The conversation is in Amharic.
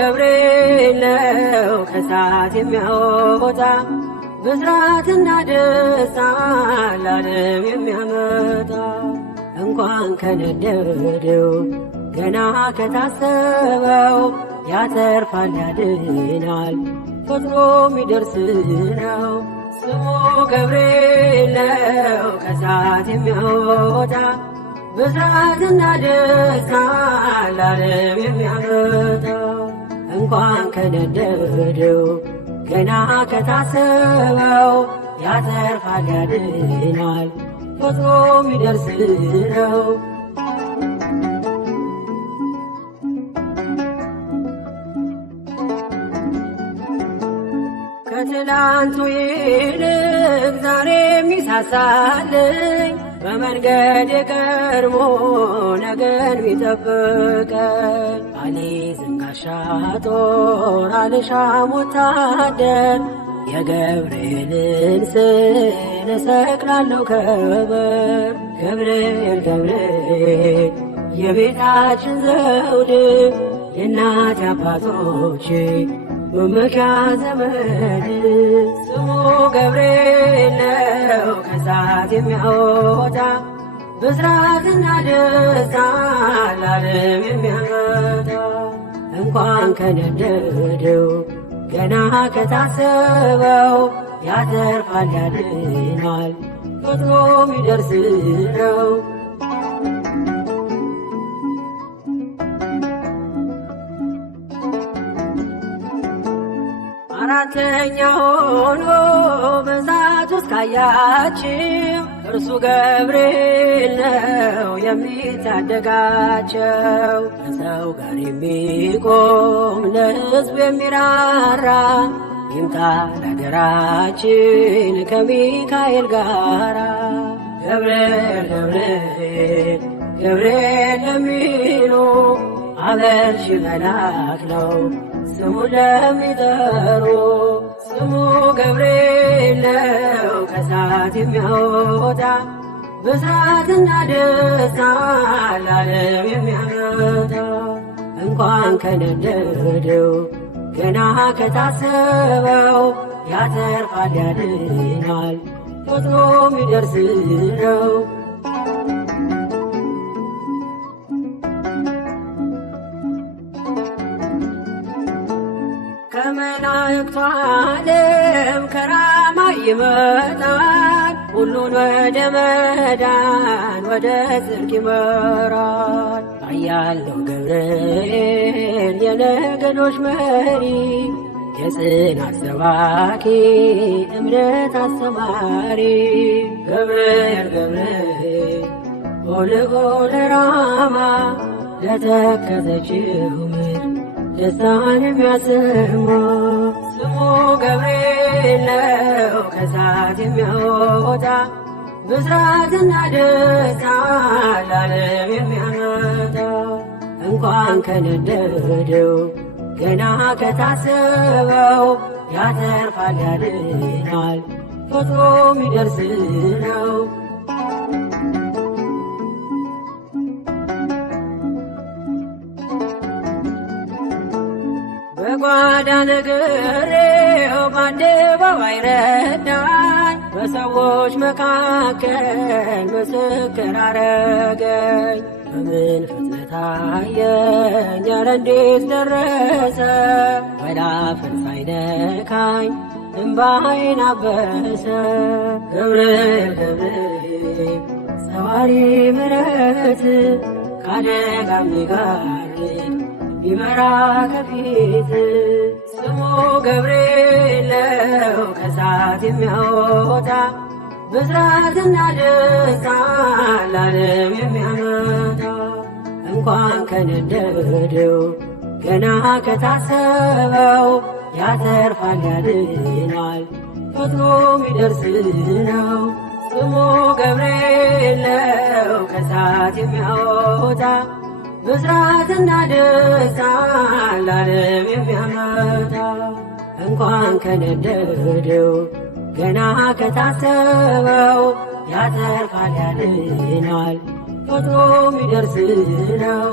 ገብርኤል ነው ከእሳት የሚያወጣ ብስራትና ደስታ ለዓለም የሚያመጣ እንኳን ከነደደው ገና ከታሰበው ያተርፋል ያድናል ፈጥኖ የሚደርስ ነው። ስሙ ገብርኤል ነው ከእሳት የሚያወጣ ብስራትና ደስታ ለዓለም የሚያመጣ እንኳን ከነደደው ገና ከታሰበው ያተርፋል ያድናል ፈጥኖ የሚደርስ ነው። ከትላንቱ ይልቅ ዛሬ የሚሳሳልኝ በመንገድ የቀድሞ ነገን ሚጠብቀን አልይዝም ጋሻ ጦር አልሻም ወታደር የገብርኤልን ስዕል እሰቅላለሁ ከበር። ገብርኤል ገብርኤል የቤታችን ዘውድ የእናት አባቶቼ መመኪያ ዘመድ ስሙ ገብርኤል ነው ከእሳት የሚያወጣ ብስራትና ደስታ ለዓለም የሚያመጣ እንኳን ከነደደው ገና ከታሰበው ያተርፋል ያድናል ፈጥኖ የሚደርስ ነው። አራተኛ ሆኖ በእሳት ውስጥ ካያችሁ እርሱ ገብርኤል ነው የሚታደጋቸው። ከሰው ጋር የሚቆም ለሕዝብ የሚራራ ይምጣ ለአገራችን ከሚካኤል ጋራ። ገብርኤል ገብርኤል ገብርኤል ለሚሉ አበልሽ መልአክ ነው ስሙ ለሚጠሩ። ስሙ ገብርኤል ነው ከእሳት የሚያወጣ ብስራትና ደስታ ለዓለም የሚያመጣ እንኳን ከነደደው ገና ከታሰበው ያተርፋል ያድናል ፈጥኖ የሚደርስ ነው። ከመላእክቱ ዓለም ከራማ ይመጣል ሁሉን ወደ መዳን ወደ ጽድቅ ይመራል። አያለው ገብርኤል የነገዶች መሪ የጽናት ሰባኪ እምነት አስተማሪ። ገብርኤል ገብርኤል ሆልሆለ ራማ ለተከዘችው ምድር ደስታን የሚያሰማ ስሙ ገብርኤል ነው ከእሳት የሚያወጣ ብስራትና ደስታ ለዓለም የሚያመጣ እንኳን ከነደደው ገና ከታሰበው ያተርፋል ያድናል ፈጥኖ የሚደርስ ነው። በጓዳ ነግሬው በአደባባይ ረዳኝ በሰዎች መካከል ምስክር አረገኝ። በምን ፍጥነት አየኝ ኧረ እንዴት ደረሰ ወላፈን ሳይነካኝ እምባዬን አበሰ። ገብርኤል ገብርኤል ሰዋሪ ምሕረት ካደጋ የሚጋርድ ቢመራ ከፊት ስሙ ገብርኤል ነው ከእሳት የሚያወጣ ብስራትና ደስታ ለዓለም የሚያመጣ እንኳን ከነደደው ገና ከታሰበው ያተርፋል ያድናል ፈጥኖ የሚደርስ ነው። ስሙ ገብርኤል ነው ከእሳት የሚያወጣ ብስራትና ደስታ ለዓለም የሚያመጣ እንኳን ከነደደው ገና ከታሰበው ያተርፋል ያድናል ፈጥኖ የሚደርስ ነው።